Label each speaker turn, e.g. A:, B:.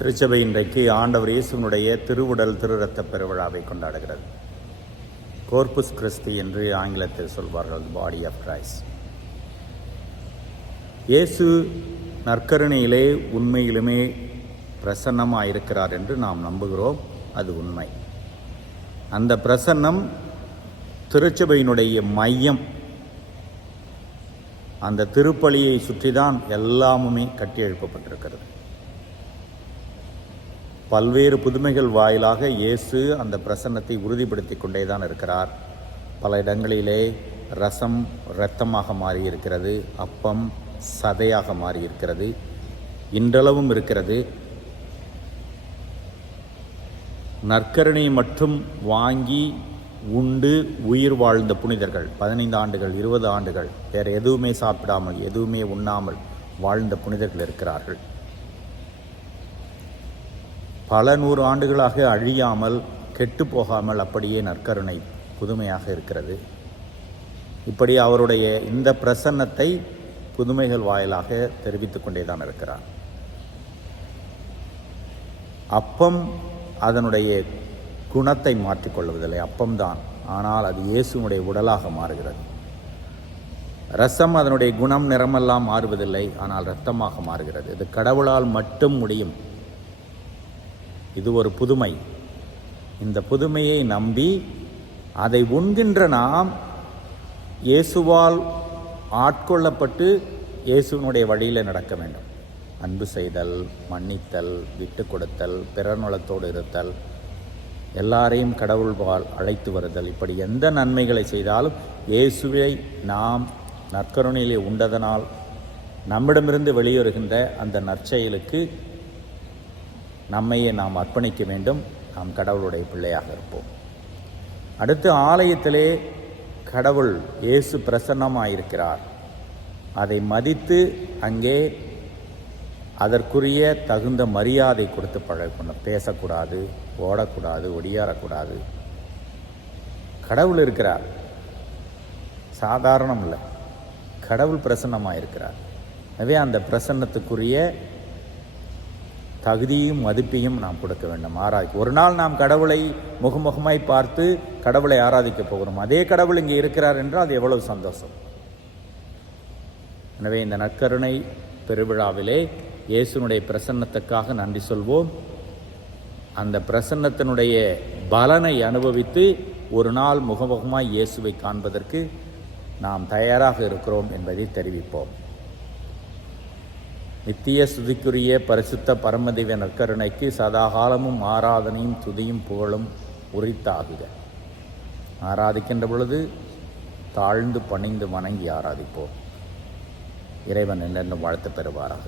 A: திருச்சபை இன்றைக்கு ஆண்டவர் இயேசுனுடைய திருவுடல் திருரத்த பெருவிழாவை கொண்டாடுகிறது. கோர்புஸ் கிறிஸ்தி என்று ஆங்கிலத்தில் சொல்வார்கள் பாடி ஆஃப் கிரைஸ் இயேசு நற்கருணையிலே உண்மையிலுமே பிரசன்னமாக இருக்கிறார் என்று நாம் நம்புகிறோம் அது உண்மை. அந்த பிரசன்னம் திருச்சபையினுடைய மையம். அந்த திருப்பலியை சுற்றிதான் எல்லாமுமே கட்டி எழுப்பப்பட்டிருக்கிறது பல்வேறு புதுமைகள் வாயிலாக இயேசு அந்த பிரசன்னத்தை உறுதிப்படுத்தி கொண்டே தான் இருக்கிறார். பல இடங்களிலே ரசம் இரத்தமாக மாறி இருக்கிறது அப்பம் சதையாக மாறி இருக்கிறது இன்றளவும் இருக்கிறது. நற்கருணை மட்டும் வாங்கி உண்டு உயிர் வாழ்ந்த புனிதர்கள் பதினைந்து ஆண்டுகள் இருபது ஆண்டுகள் வேறு எதுவுமே சாப்பிடாமல் எதுவுமே உண்ணாமல் வாழ்ந்த புனிதர்கள் இருக்கிறார்கள். பல நூறு ஆண்டுகளாக அழியாமல் கெட்டு போகாமல் அப்படியே நற்கருணை புதுமையாக இருக்கிறது. இப்படி அவருடைய இந்த பிரசன்னத்தை புதுமைகள் வாயிலாக தெரிவித்துக் கொண்டே தான் இருக்கிறார். அப்பம் அதனுடைய குணத்தை மாற்றிக்கொள்வதில்லை அப்பம்தான் ஆனால் அது இயேசுனுடைய உடலாக மாறுகிறது. ரசம் அதனுடைய குணம் நிறமெல்லாம் மாறுவதில்லை. ஆனால் இரத்தமாக மாறுகிறது. இது கடவுளால் மட்டும் முடியும். இது ஒரு புதுமை. இந்த புதுமையை நம்பி அதை உண்கின்ற நாம் இயேசுவால் ஆட்கொள்ளப்பட்டு இயேசுனுடைய வழியில் நடக்க வேண்டும். அன்பு செய்தல் மன்னித்தல் விட்டு கொடுத்தல் பிறநலத்தோடு இருத்தல் எல்லாரையும் கடவுள்வால் அழைத்து வருதல். இப்படி எந்த நன்மைகளை செய்தாலும் இயேசுவை நாம் நற்கருணையிலே உண்டதனால் நம்மிடமிருந்து வெளியேறுகின்ற அந்த நற்செயலுக்கு நம்மையே நாம் அர்ப்பணிக்க வேண்டும். நாம் கடவுளுடைய பிள்ளையாக இருப்போம். அடுத்து ஆலயத்திலே கடவுள் இயேசு பிரசன்னமாயிருக்கிறார். அதை மதித்து அங்கே அதற்குரிய தகுந்த மரியாதை கொடுத்து பழகணும். பேசக்கூடாது ஓடக்கூடாது ஒடியாறக்கூடாது கடவுள் இருக்கிறார். சாதாரணம் இல்லை. கடவுள் பிரசன்னமாக இருக்கிறார் எனவே அந்த பிரசன்னத்துக்குரிய தகுதியும் மதிப்பையும் நாம் கொடுக்க வேண்டும். ஆராய்ச்சி ஒரு நாள் நாம் கடவுளை முகமுகமாய் பார்த்து கடவுளை ஆராதிக்க போகிறோம். அதே கடவுள் இங்கே இருக்கிறார் என்றால் அது எவ்வளவு சந்தோஷம். எனவே இந்த நற்கருணை பெருவிழாவிலே இயேசுனுடைய பிரசன்னத்துக்காக நன்றி சொல்வோம். அந்த பிரசன்னத்தினுடைய பலனை அனுபவித்து ஒரு நாள் முகமுகமாய் இயேசுவை காண்பதற்கு நாம் தயாராக இருக்கிறோம் என்பதை தெரிவிப்போம். நித்திய சுதிக்குரிய பரிசுத்த பரமதிவ நற்கருணைக்கு சதாகாலமும் ஆராதனையும் துதியும் புகழும் உரித்தாகுக. ஆராதிக்கின்ற பொழுது தாழ்ந்து பணிந்து வணங்கி ஆராதிப்போம். இறைவன் என்னென்னும் வாழ்த்து பெறுவாராக.